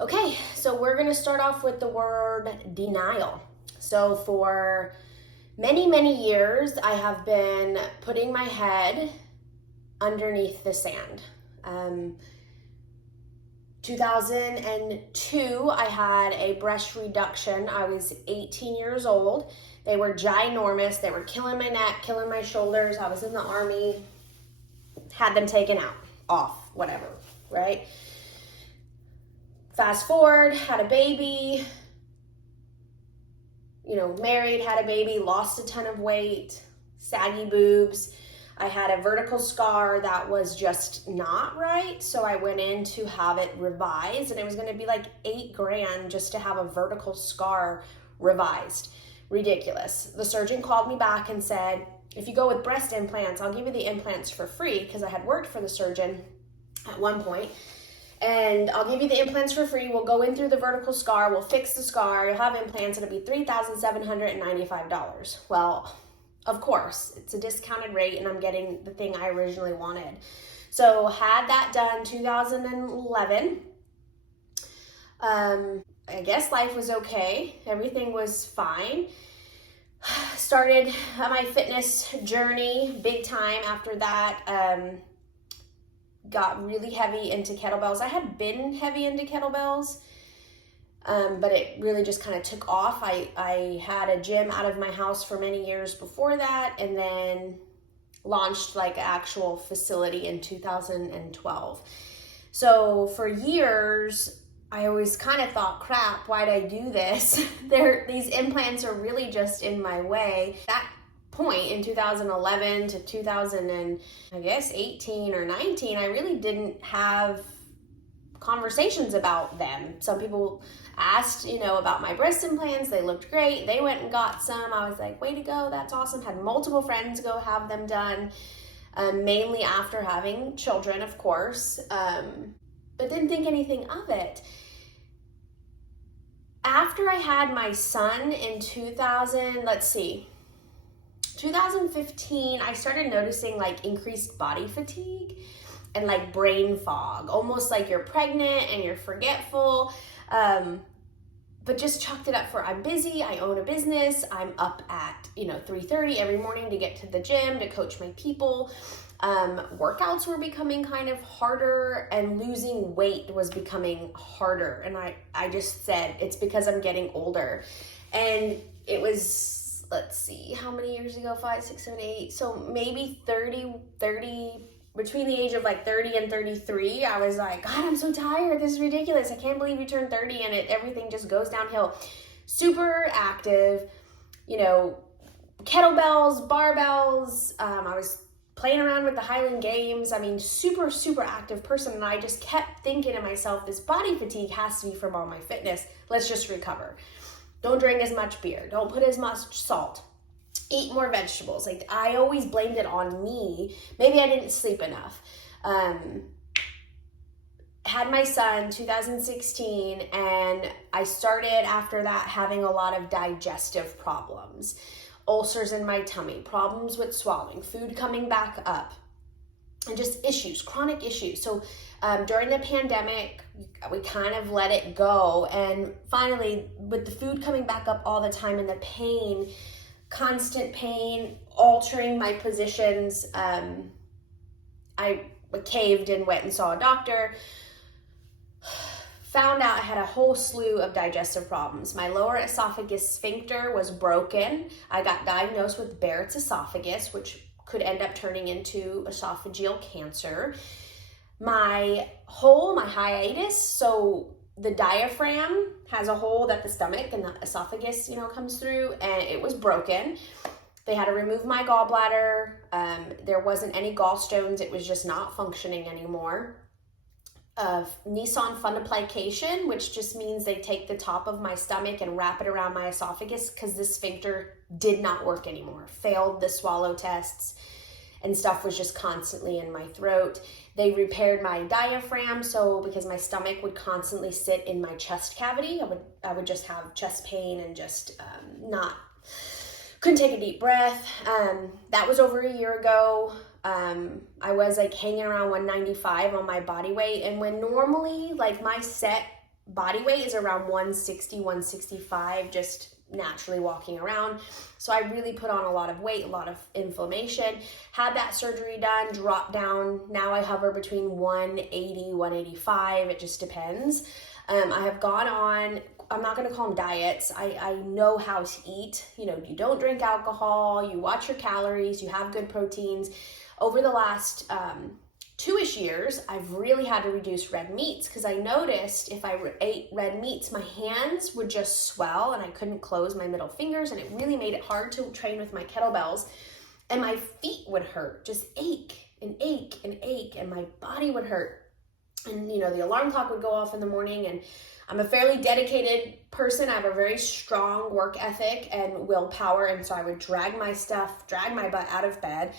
Okay, so we're gonna start off with the word denial. So for many, many years, I have been putting my head underneath the sand. 2002, I had a breast reduction. I was 18 years old. They were ginormous. They were killing my neck, killing my shoulders. I was in the Army, had them taken out, off, whatever, right? Fast forward, had a baby, married, had a baby, lost a ton of weight, saggy boobs. I had a vertical scar that was just not right. So I went in to have it revised, and it was going to be like $8,000 just to have a vertical scar revised. Ridiculous. The surgeon called me back and said, if you go with breast implants, I'll give you the implants for free, because I had worked for the surgeon at one point. And I'll give you the implants for free. We'll go in through the vertical scar. We'll fix the scar. You'll have implants. It'll be $3,795. Well, of course, it's a discounted rate, and I'm getting the thing I originally wanted. So had that done 2011. I guess life was okay. Everything was fine. Started my fitness journey big time after that. Got really heavy into kettlebells. I had been heavy into kettlebells, but it really just kind of took off. I had a gym out of my house for many years before that, and then launched like an actual facility in 2012. So for years, I always kind of thought, crap, why'd I do this? These implants are really just in my way. That point in 2011 to 2018 or 19, I really didn't have conversations about them. Some people asked, about my breast implants. They looked great. They went and got some. I was like, way to go. That's awesome. Had multiple friends go have them done, mainly after having children, of course, but didn't think anything of it. After I had my son in 2015, I started noticing like increased body fatigue and like brain fog, almost like you're pregnant and you're forgetful, but just chalked it up for I'm busy, I own a business, I'm up at 3:30 every morning to get to the gym, to coach my people. Workouts were becoming kind of harder, and losing weight was becoming harder. And I just said, it's because I'm getting older. And it was, let's see, how many years ago? 5, 6, 7, 8. So maybe 30, between the age of like 30 and 33, I was like, God, I'm so tired. This is ridiculous. I can't believe you turned 30 and everything just goes downhill. Super active, kettlebells, barbells. I was playing around with the Highland Games. I mean, super, super active person. And I just kept thinking to myself, this body fatigue has to be from all my fitness. Let's just recover. Don't drink as much beer. Don't put as much salt. Eat more vegetables. Like, I always blamed it on me. Maybe I didn't sleep enough. Had my son 2016, and I started after that having a lot of digestive problems. Ulcers in my tummy, problems with swallowing, food coming back up, and just issues, chronic issues. So during the pandemic, we kind of let it go. And finally, with the food coming back up all the time and the pain, constant pain, altering my positions, I caved and went and saw a doctor. Found out I had a whole slew of digestive problems. My lower esophagus sphincter was broken. I got diagnosed with Barrett's esophagus, which could end up turning into esophageal cancer. My hiatus, so the diaphragm has a hole that the stomach and the esophagus, comes through, and it was broken. They had to remove my gallbladder. There wasn't any gallstones. It was just not functioning anymore. Nissan fundoplication, which just means they take the top of my stomach and wrap it around my esophagus, because the sphincter did not work anymore. Failed the swallow tests, and stuff was just constantly in my throat. They repaired my diaphragm, so because my stomach would constantly sit in my chest cavity, I would just have chest pain and just couldn't take a deep breath. That was over a year ago. I was like hanging around 195 on my body weight, and when normally like my set body weight is around 160, 165, just naturally walking around. So I really put on a lot of weight, a lot of inflammation, had that surgery done, dropped down. Now I hover between 180, 185. It just depends. I have gone on, I'm not going to call them diets. I know how to eat. You know, you don't drink alcohol, you watch your calories, you have good proteins. Over the last 2-ish years, I've really had to reduce red meats because I noticed if I ate red meats, my hands would just swell and I couldn't close my middle fingers, and it really made it hard to train with my kettlebells, and my feet would hurt, just ache and ache and ache, and my body would hurt. And, you know, the alarm clock would go off in the morning, and I'm a fairly dedicated person. I have a very strong work ethic and willpower, and so I would drag my butt out of bed,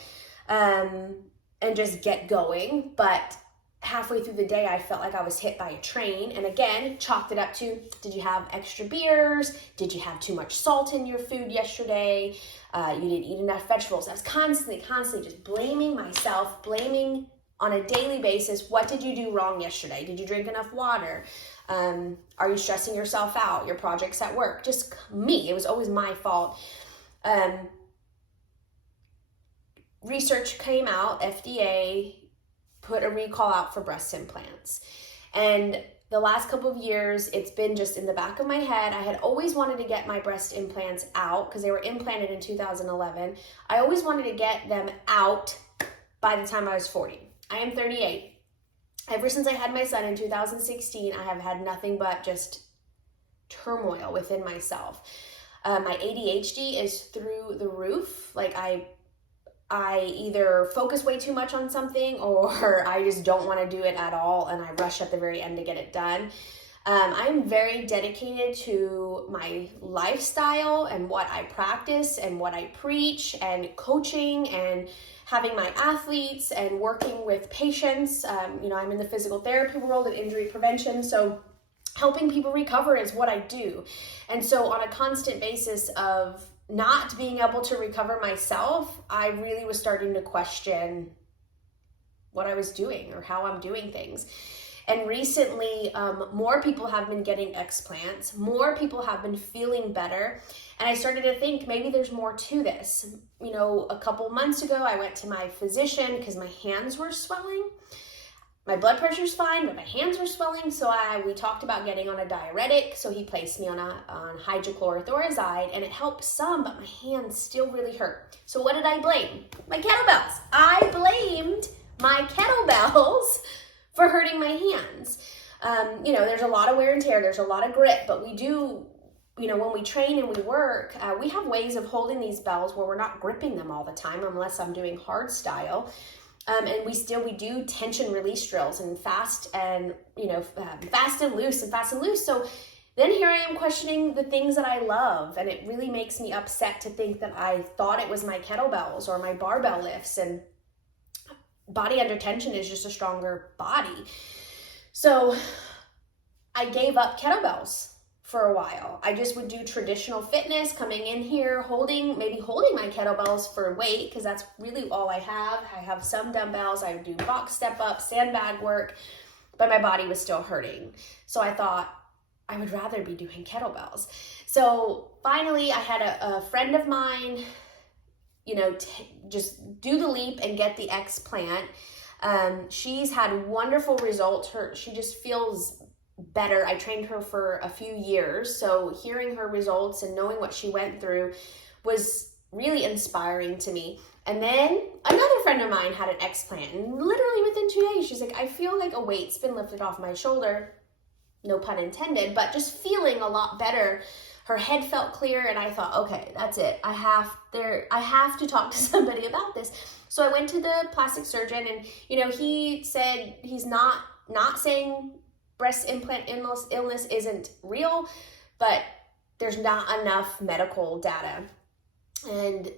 and just get going. But halfway through the day, I felt like I was hit by a train. And again, chalked it up to, did you have extra beers? Did you have too much salt in your food yesterday? You didn't eat enough vegetables. I was constantly just blaming myself, blaming on a daily basis. What did you do wrong yesterday? Did you drink enough water? Are you stressing yourself out? Your projects at work? Just me. It was always my fault. Research came out, FDA put a recall out for breast implants. And the last couple of years, it's been just in the back of my head. I had always wanted to get my breast implants out because they were implanted in 2011. I always wanted to get them out by the time I was 40. I am 38. Ever since I had my son in 2016, I have had nothing but just turmoil within myself. My ADHD is through the roof. Like I either focus way too much on something, or I just don't want to do it at all, and I rush at the very end to get it done. I'm very dedicated to my lifestyle and what I practice and what I preach, and coaching and having my athletes and working with patients. You know, I'm in the physical therapy world and injury prevention, so helping people recover is what I do. And so on a constant basis of not being able to recover myself, I really was starting to question what I was doing or how I'm doing things. And recently, more people have been getting explants, more people have been feeling better. And I started to think maybe there's more to this. You know, a couple months ago, I went to my physician because my hands were swelling. My blood pressure's fine, but my hands were swelling, so we talked about getting on a diuretic, so he placed me on hydrochlorothiazide, and it helped some, but my hands still really hurt. So what did I blame? My kettlebells. I blamed my kettlebells for hurting my hands. You know, there's a lot of wear and tear, there's a lot of grip, but we do, you know, when we train and we work, we have ways of holding these bells where we're not gripping them all the time, unless I'm doing hard style. And we do tension release drills and fast and loose. So then here I am questioning the things that I love, and it really makes me upset to think that I thought it was my kettlebells or my barbell lifts, and body under tension is just a stronger body. So I gave up kettlebells for a while. I just would do traditional fitness, coming in here, holding my kettlebells for weight, because that's really all I have. I have some dumbbells. I would do box step up, sandbag work, but my body was still hurting. So I thought I would rather be doing kettlebells. So finally, I had a friend of mine, you know, just do the leap and get the Explant. She's had wonderful results. She just feels better. I trained her for a few years, so hearing her results and knowing what she went through was really inspiring to me. And then another friend of mine had an Explant, and literally within 2 days, she's like, I feel like a weight's been lifted off my shoulder, no pun intended, but just feeling a lot better. Her head felt clear, and I thought, okay, that's it. I have to talk to somebody about this. So I went to the plastic surgeon, and you know, he said he's not saying breast implant illness isn't real, but there's not enough medical data. And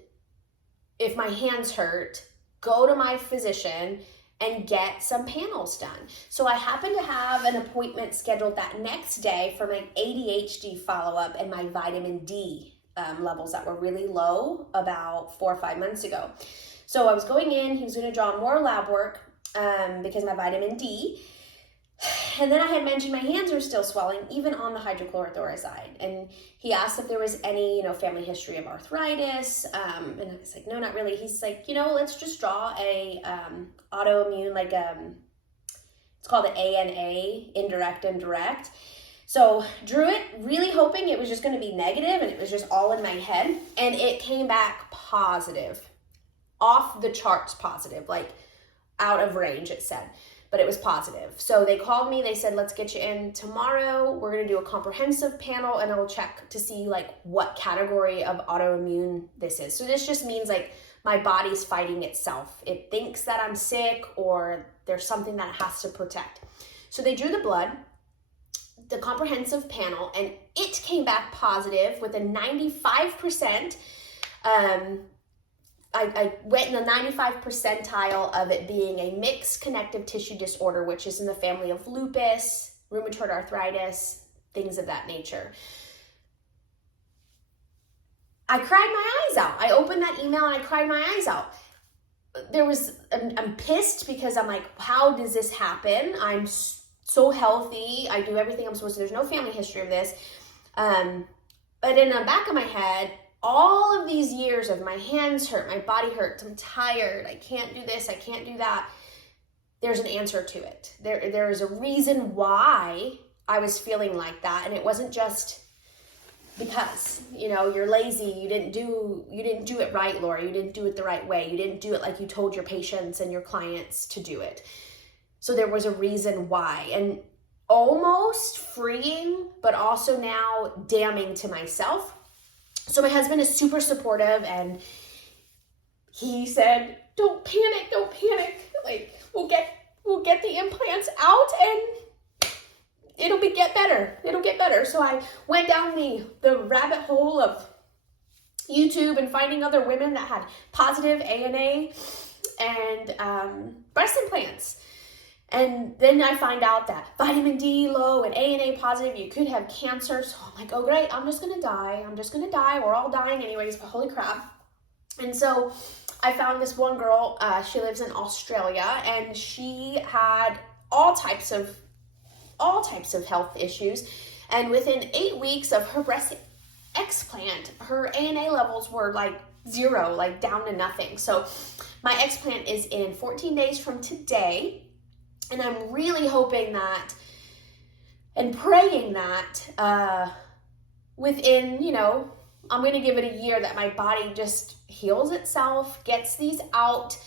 if my hands hurt, go to my physician and get some panels done. So I happened to have an appointment scheduled that next day for my ADHD follow-up and my vitamin D levels that were really low about 4 or 5 months ago. So I was going in, he was going to draw more lab work because my vitamin D. And then I had mentioned my hands were still swelling, even on the hydrochlorothiazide. And he asked if there was any, family history of arthritis. And I was like, no, not really. He's like, let's just draw a autoimmune, it's called an ANA, indirect and direct. So drew it, really hoping it was just going to be negative and it was just all in my head. And it came back positive, off the charts positive, like out of range, it said. But it was positive. So they called me, they said, let's get you in tomorrow. We're gonna do a comprehensive panel and it'll check to see what category of autoimmune this is. So this just means my body's fighting itself. It thinks that I'm sick or there's something that it has to protect. So they drew the blood, the comprehensive panel, and it came back positive with a 95%, I went in the 95th percentile of it being a mixed connective tissue disorder, which is in the family of lupus, rheumatoid arthritis, things of that nature. I cried my eyes out. I opened that email and I cried my eyes out. I'm pissed because I'm like, how does this happen? I'm so healthy. I do everything I'm supposed to. There's no family history of this. But in the back of my head, all of these years of my hands hurt, my body hurts, I'm tired, I can't do this, I can't do that, there's an answer to it. There is a reason why I was feeling like that, and it wasn't just because, you're lazy, you didn't do it right, Laura, you didn't do it the right way, you didn't do it like you told your patients and your clients to do it. So there was a reason why, and almost freeing, but also now damning to myself. So my husband is super supportive, and he said, don't panic. We'll get the implants out and it'll get better. So I went down the rabbit hole of YouTube and finding other women that had positive ANA and breast implants. And then I find out that vitamin D low and ANA positive, you could have cancer. So I'm like, oh great, I'm just gonna die. We're all dying anyways, but holy crap. And so I found this one girl, she lives in Australia, and she had all types of health issues. And within 8 weeks of her breast explant, her ANA levels were 0, down to nothing. So my explant is in 14 days from today. And I'm really hoping that and praying that within, I'm going to give it a year that my body just heals itself, gets these out.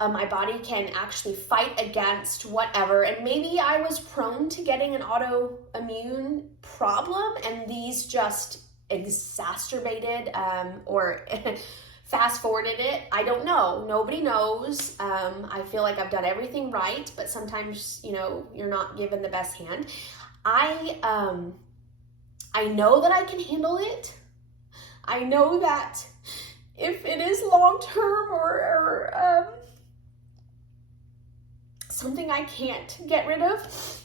My body can actually fight against whatever. And maybe I was prone to getting an autoimmune problem and these just exacerbated or fast forwarded it. I don't know. Nobody knows. I feel like I've done everything right, but sometimes, you're not given the best hand. I know that I can handle it. I know that if it is long-term or something I can't get rid of,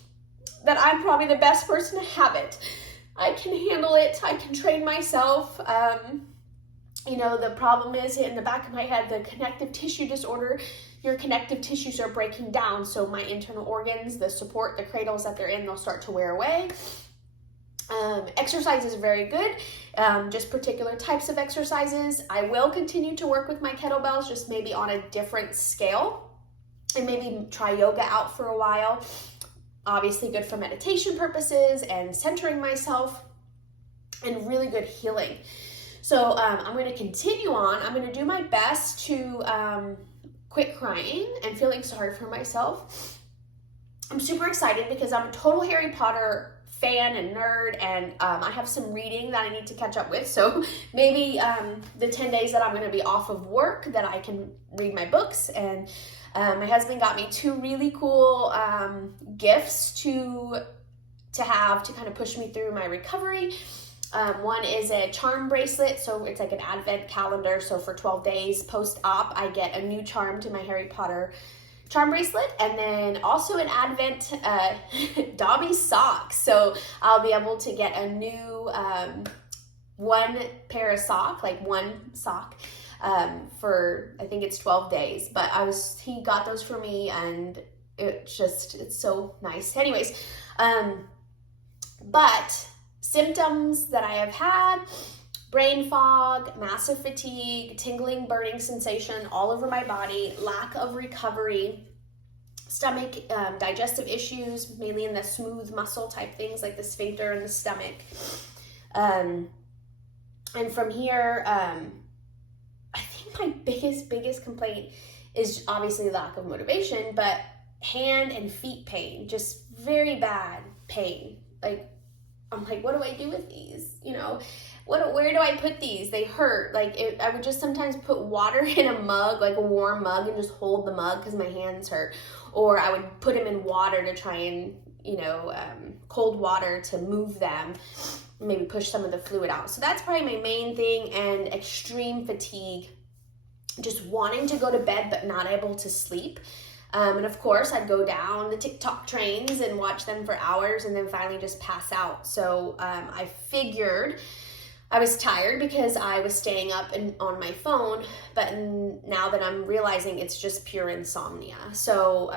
that I'm probably the best person to have it. I can handle it. I can train myself. The problem is in the back of my head, the connective tissue disorder, your connective tissues are breaking down. So my internal organs, the support, the cradles that they're in, they'll start to wear away. Exercise is very good, just particular types of exercises. I will continue to work with my kettlebells, just maybe on a different scale, and maybe try yoga out for a while. Obviously good for meditation purposes and centering myself, and really good healing. So I'm going to continue on. I'm going to do my best to quit crying and feeling sorry for myself. I'm super excited because I'm a total Harry Potter fan and nerd, and I have some reading that I need to catch up with. So maybe the 10 days that I'm going to be off of work, that I can read my books. And my husband got me 2 really cool gifts to have to kind of push me through my recovery. One is a charm bracelet, so it's like an advent calendar. So for 12 days post-op, I get a new charm to my Harry Potter charm bracelet, and then also an advent Dobby sock. So I'll be able to get a new one pair of sock, one sock for, I think it's 12 days. But he got those for me, and it's so nice. Anyways, but symptoms that I have had: brain fog, massive fatigue, tingling, burning sensation all over my body, lack of recovery, stomach, digestive issues, mainly in the smooth muscle type things like the sphincter and the stomach. And from here, I think my biggest complaint is obviously lack of motivation, but hand and feet pain, just very bad pain. Like, I'm like, what do I do with these? You know, where do I put these? They hurt. Like, I would just sometimes put water in a mug, like a warm mug, and just hold the mug because my hands hurt. Or I would put them in water to try and, cold water to move them, maybe push some of the fluid out. So that's probably my main thing, and extreme fatigue, just wanting to go to bed but not able to sleep. And of course, I'd go down the TikTok trains and watch them for hours and then finally just pass out. So I figured I was tired because I was staying up and on my phone, but now that I'm realizing it's just pure insomnia. So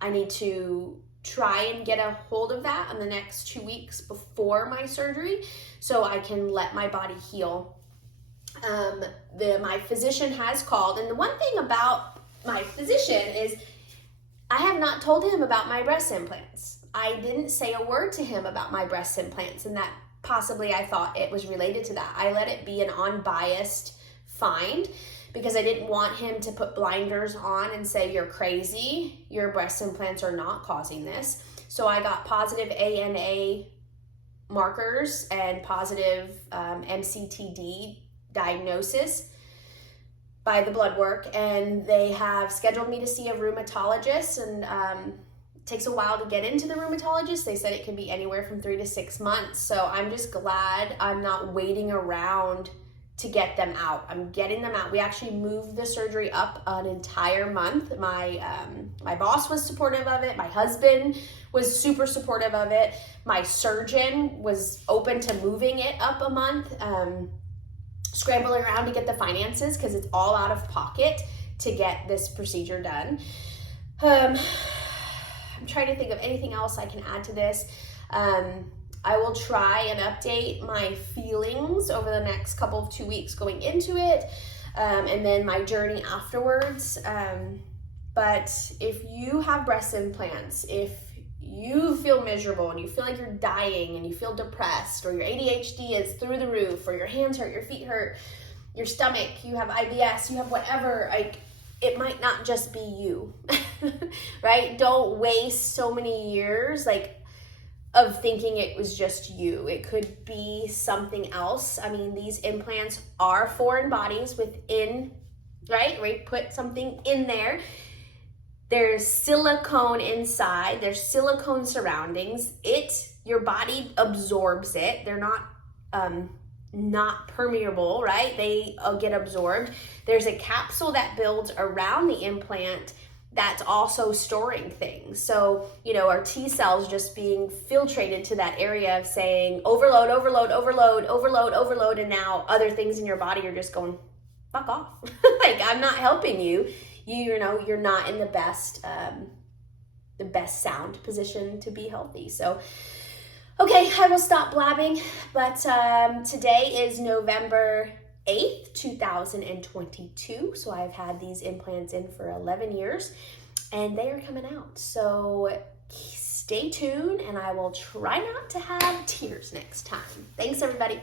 I need to try and get a hold of that in the next 2 weeks before my surgery so I can let my body heal. My physician has called, and the one thing about my physician is I have not told him about my breast implants. I didn't say a word to him about my breast implants, and that possibly I thought it was related to that. I let it be an unbiased find because I didn't want him to put blinders on and say, you're crazy, your breast implants are not causing this. So I got positive ANA markers and positive MCTD diagnosis by the blood work, and they have scheduled me to see a rheumatologist, and it takes a while to get into the rheumatologist. They said it can be anywhere from 3 to 6 months. So I'm just glad I'm not waiting around to get them out. I'm getting them out. We actually moved the surgery up an entire month. My boss was supportive of it. My husband was super supportive of it. My surgeon was open to moving it up a month. Scrambling around to get the finances because it's all out of pocket to get this procedure done. I'm trying to think of anything else I can add to this. I will try and update my feelings over the next couple of 2 weeks going into it, and then my journey afterwards. But if you have breast implants, if you feel miserable and you feel like you're dying and you feel depressed, or your ADHD is through the roof, or your hands hurt, your feet hurt, your stomach, you have IBS, you have whatever, like, it might not just be you, right? Don't waste so many years of thinking it was just you. It could be something else. I mean, these implants are foreign bodies within, right? Put something in there. There's silicone inside, there's silicone surroundings. Your body absorbs it. They're not permeable, right? They get absorbed. There's a capsule that builds around the implant that's also storing things. So, our T cells just being filtrated to that area of saying overload, overload, overload, overload, overload, and now other things in your body are just going, fuck off. Like, I'm not helping you. You're not in the best sound position to be healthy. So, okay, I will stop blabbing, but today is November 8th, 2022. So I've had these implants in for 11 years and they are coming out. So stay tuned and I will try not to have tears next time. Thanks, everybody.